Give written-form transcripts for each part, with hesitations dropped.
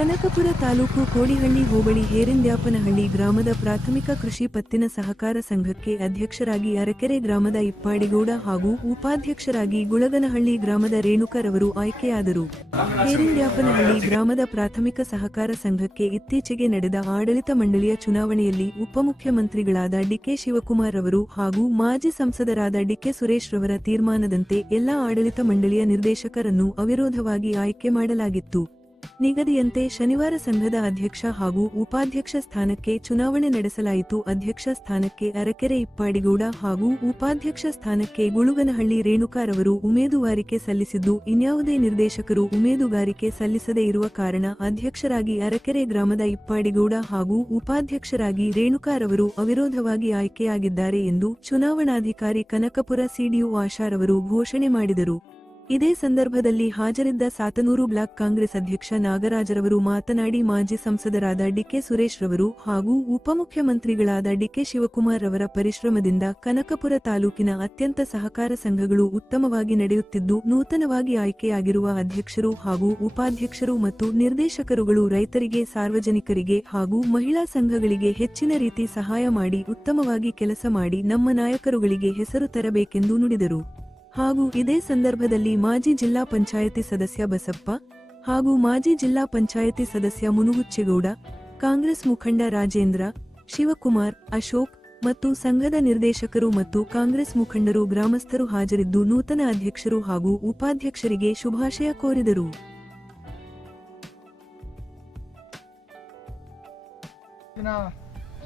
ಕನಕಪುರ ತಾಲೂಕು ಕೋಡಿಹಳ್ಳಿ ಹೋಬಳಿ ಹೇರಿಂದ್ಯಾಪನಹಳ್ಳಿ ಗ್ರಾಮದ ಪ್ರಾಥಮಿಕ ಕೃಷಿ ಪತ್ತಿನ ಸಹಕಾರ ಸಂಘಕ್ಕೆ ಅಧ್ಯಕ್ಷರಾಗಿ ಅರಕೆರೆ ಗ್ರಾಮದ ಇಪ್ಪಾಡಿಗೌಡ ಹಾಗೂ ಉಪಾಧ್ಯಕ್ಷರಾಗಿ ಗುಳಗನಹಳ್ಳಿ ಗ್ರಾಮದ ರೇಣುಕರವರು ಆಯ್ಕೆಯಾದರು. ಹೇರಿಂದ್ಯಾಪನಹಳ್ಳಿ ಗ್ರಾಮದ ಪ್ರಾಥಮಿಕ ಸಹಕಾರ ಸಂಘಕ್ಕೆ ಇತ್ತೀಚೆಗೆ ನಡೆದ ಆಡಳಿತ ಮಂಡಳಿಯ ಚುನಾವಣೆಯಲ್ಲಿ ಉಪಮುಖ್ಯಮಂತ್ರಿಗಳಾದ ಡಿಕೆ ಶಿವಕುಮಾರ್ ರವರು ಹಾಗೂ ಮಾಜಿ ಸಂಸದರಾದ ಡಿಕೆ ಸುರೇಶ್ ರವರ ತೀರ್ಮಾನದಂತೆ ಎಲ್ಲಾ ಆಡಳಿತ ಮಂಡಳಿಯ ನಿರ್ದೇಶಕರನ್ನು ಅವಿರೋಧವಾಗಿ ಆಯ್ಕೆ ಮಾಡಲಾಗಿತ್ತು. ನಿಗದಿಯಂತೆ ಶನಿವಾರ ಸಂಘದ ಅಧ್ಯಕ್ಷ ಹಾಗೂ ಉಪಾಧ್ಯಕ್ಷ ಸ್ಥಾನಕ್ಕೆ ಚುನಾವಣೆ ನಡೆಸಲಾಯಿತು. ಅಧ್ಯಕ್ಷ ಸ್ಥಾನಕ್ಕೆ ಅರಕೆರೆ ಇಪ್ಪಾಡಿಗೌಡ ಹಾಗೂ ಉಪಾಧ್ಯಕ್ಷ ಸ್ಥಾನಕ್ಕೆ ಗುಳುಗನಹಳ್ಳಿ ರೇಣುಕಾರವರು ಉಮೇದುವಾರಿಕೆ ಸಲ್ಲಿಸಿದ್ದು, ಇನ್ಯಾವುದೇ ನಿರ್ದೇಶಕರು ಉಮೇದುವಾರಿಕೆ ಸಲ್ಲಿಸದೇ ಇರುವ ಕಾರಣ ಅಧ್ಯಕ್ಷರಾಗಿ ಅರಕೆರೆ ಗ್ರಾಮದ ಇಪ್ಪಾಡಿಗೌಡ ಹಾಗೂ ಉಪಾಧ್ಯಕ್ಷರಾಗಿ ರೇಣುಕಾರವರು ಅವಿರೋಧವಾಗಿ ಆಯ್ಕೆಯಾಗಿದ್ದಾರೆ ಎಂದು ಚುನಾವಣಾಧಿಕಾರಿ ಕನಕಪುರ ಸಿಡಿಒ ಆಶಾರವರು ಘೋಷಣೆ ಮಾಡಿದರು. ಇದೇ ಸಂದರ್ಭದಲ್ಲಿ ಹಾಜರಿದ್ದ ಸಾತನೂರು ಬ್ಲಾಕ್ ಕಾಂಗ್ರೆಸ್ ಅಧ್ಯಕ್ಷ ನಾಗರಾಜರವರು ಮಾತನಾಡಿ, ಮಾಜಿ ಸಂಸದರಾದ ಡಿಕೆ ಸುರೇಶ್ ರವರು ಹಾಗೂ ಉಪಮುಖ್ಯಮಂತ್ರಿಗಳಾದ ಡಿಕೆ ಶಿವಕುಮಾರ್ ರವರ ಪರಿಶ್ರಮದಿಂದ ಕನಕಪುರ ತಾಲೂಕಿನ ಅತ್ಯಂತ ಸಹಕಾರ ಸಂಘಗಳು ಉತ್ತಮವಾಗಿ ನಡೆಯುತ್ತಿದ್ದು, ನೂತನವಾಗಿ ಆಯ್ಕೆಯಾಗಿರುವ ಅಧ್ಯಕ್ಷರು ಹಾಗೂ ಉಪಾಧ್ಯಕ್ಷರು ಮತ್ತು ನಿರ್ದೇಶಕರುಗಳು ರೈತರಿಗೆ, ಸಾರ್ವಜನಿಕರಿಗೆ ಹಾಗೂ ಮಹಿಳಾ ಸಂಘಗಳಿಗೆ ಹೆಚ್ಚಿನ ರೀತಿ ಸಹಾಯ ಮಾಡಿ ಉತ್ತಮವಾಗಿ ಕೆಲಸ ಮಾಡಿ ನಮ್ಮ ನಾಯಕರುಗಳಿಗೆ ಹೆಸರು ತರಬೇಕೆಂದು ನುಡಿದರು. ಹಾಗೂ ಇದೇ ಸಂದರ್ಭದಲ್ಲಿ ಮಾಜಿ ಜಿಲ್ಲಾ ಪಂಚಾಯಿತಿ ಸದಸ್ಯ ಬಸಪ್ಪ ಹಾಗೂ ಮಾಜಿ ಜಿಲ್ಲಾ ಪಂಚಾಯಿತಿ ಸದಸ್ಯ ಮುನುಗುಚ್ಚೇಗೌಡ, ಕಾಂಗ್ರೆಸ್ ಮುಖಂಡ ರಾಜೇಂದ್ರ, ಶಿವಕುಮಾರ್, ಅಶೋಕ್ ಮತ್ತು ಸಂಘದ ನಿರ್ದೇಶಕರು ಮತ್ತು ಕಾಂಗ್ರೆಸ್ ಮುಖಂಡರು, ಗ್ರಾಮಸ್ಥರು ಹಾಜರಿದ್ದು ನೂತನ ಅಧ್ಯಕ್ಷರು ಹಾಗೂ ಉಪಾಧ್ಯಕ್ಷರಿಗೆ ಶುಭಾಶಯ ಕೋರಿದರು.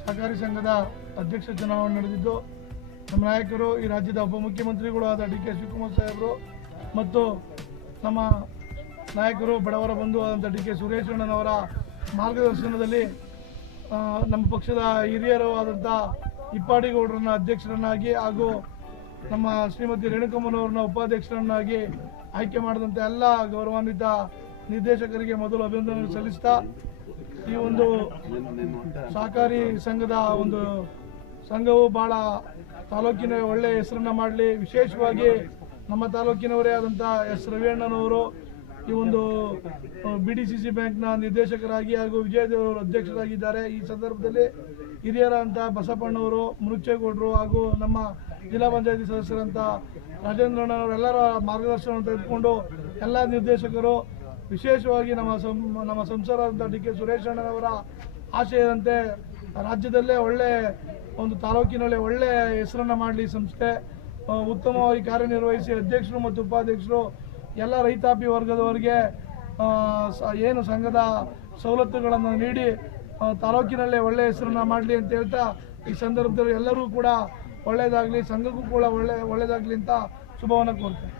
ಸಹಕಾರಿ ಸಂಘದ ಅಧ್ಯಕ್ಷ ಚುನಾವಣೆ ನಡೆದಿದ್ದು, ನಮ್ಮ ನಾಯಕರು ಈ ರಾಜ್ಯದ ಉಪಮುಖ್ಯಮಂತ್ರಿಗಳು ಆದ ಡಿ ಕೆ ಶಿವಕುಮಾರ್ ಸಾಹೇಬರು ಮತ್ತು ನಮ್ಮ ನಾಯಕರು ಬಡವರ ಬಂಧು ಆದಂಥ ಡಿ ಕೆ ಸುರೇಶ್ ಅಣ್ಣನವರ ಮಾರ್ಗದರ್ಶನದಲ್ಲಿ ನಮ್ಮ ಪಕ್ಷದ ಹಿರಿಯರು ಆದಂಥ ಇಪ್ಪಾಡಿಗೌಡರನ್ನ ಅಧ್ಯಕ್ಷರನ್ನಾಗಿ ಹಾಗೂ ನಮ್ಮ ಶ್ರೀಮತಿ ರೇಣುಕಮ್ಮನವರನ್ನ ಉಪಾಧ್ಯಕ್ಷರನ್ನಾಗಿ ಆಯ್ಕೆ ಮಾಡಿದಂಥ ಎಲ್ಲ ಗೌರವಾನ್ವಿತ ನಿರ್ದೇಶಕರಿಗೆ ಮೊದಲು ಅಭಿನಂದನೆ ಸಲ್ಲಿಸ್ತಾ, ಈ ಒಂದು ಸಹಕಾರಿ ಸಂಘದ ಒಂದು ಸಂಘವು ಭಾಳ ತಾಲೂಕಿನ ಒಳ್ಳೆಯ ಹೆಸರನ್ನು ಮಾಡಲಿ. ವಿಶೇಷವಾಗಿ ನಮ್ಮ ತಾಲೂಕಿನವರೇ ಆದಂಥ ಎಸ್ ರವಿಯಣ್ಣನವರು ಈ ಒಂದು BDCC ಬ್ಯಾಂಕ್ನ ನಿರ್ದೇಶಕರಾಗಿ ಹಾಗೂ ವಿಜಯದೇವರು ಅಧ್ಯಕ್ಷರಾಗಿದ್ದಾರೆ. ಈ ಸಂದರ್ಭದಲ್ಲಿ ಹಿರಿಯರಂಥ ಬಸಪ್ಪಣ್ಣವರು, ಮುನುಚ್ಚೇಗೌಡರು ಹಾಗೂ ನಮ್ಮ ಜಿಲ್ಲಾ ಪಂಚಾಯತಿ ಸದಸ್ಯರಂಥ ರಾಜೇಂದ್ರಣ್ಣವರೆಲ್ಲರ ಮಾರ್ಗದರ್ಶನವನ್ನು ತೆಗೆದುಕೊಂಡು ಎಲ್ಲ ನಿರ್ದೇಶಕರು, ವಿಶೇಷವಾಗಿ ನಮ್ಮ ಸಂಸದರಾದಂಥ ಡಿ ಕೆ ಸುರೇಶ್ ಅಣ್ಣನವರ ಆಶಯದಂತೆ ರಾಜ್ಯದಲ್ಲೇ ಒಳ್ಳೆ ಒಂದು ತಾಲೂಕಿನಲ್ಲಿ ಒಳ್ಳೆ ಹೆಸರನ್ನು ಮಾಡಲಿ ಸಂಸ್ಥೆ, ಉತ್ತಮವಾಗಿ ಕಾರ್ಯನಿರ್ವಹಿಸಿ ಅಧ್ಯಕ್ಷರು ಮತ್ತು ಉಪಾಧ್ಯಕ್ಷರು ಎಲ್ಲ ರೈತಾಪಿ ವರ್ಗದವರಿಗೆ ಏನು ಸಂಘದ ಸವಲತ್ತುಗಳನ್ನು ನೀಡಿ ತಾಲೂಕಿನಲ್ಲೇ ಒಳ್ಳೆಯ ಹೆಸರನ್ನು ಮಾಡಲಿ ಅಂತ ಹೇಳ್ತಾ, ಈ ಸಂದರ್ಭದಲ್ಲಿ ಎಲ್ಲರೂ ಕೂಡ ಒಳ್ಳೆಯದಾಗಲಿ, ಸಂಘಕ್ಕೂ ಕೂಡ ಒಳ್ಳೆಯದಾಗಲಿ ಅಂತ ಶುಭವನ್ನು ಕೋರ್ತೇನೆ.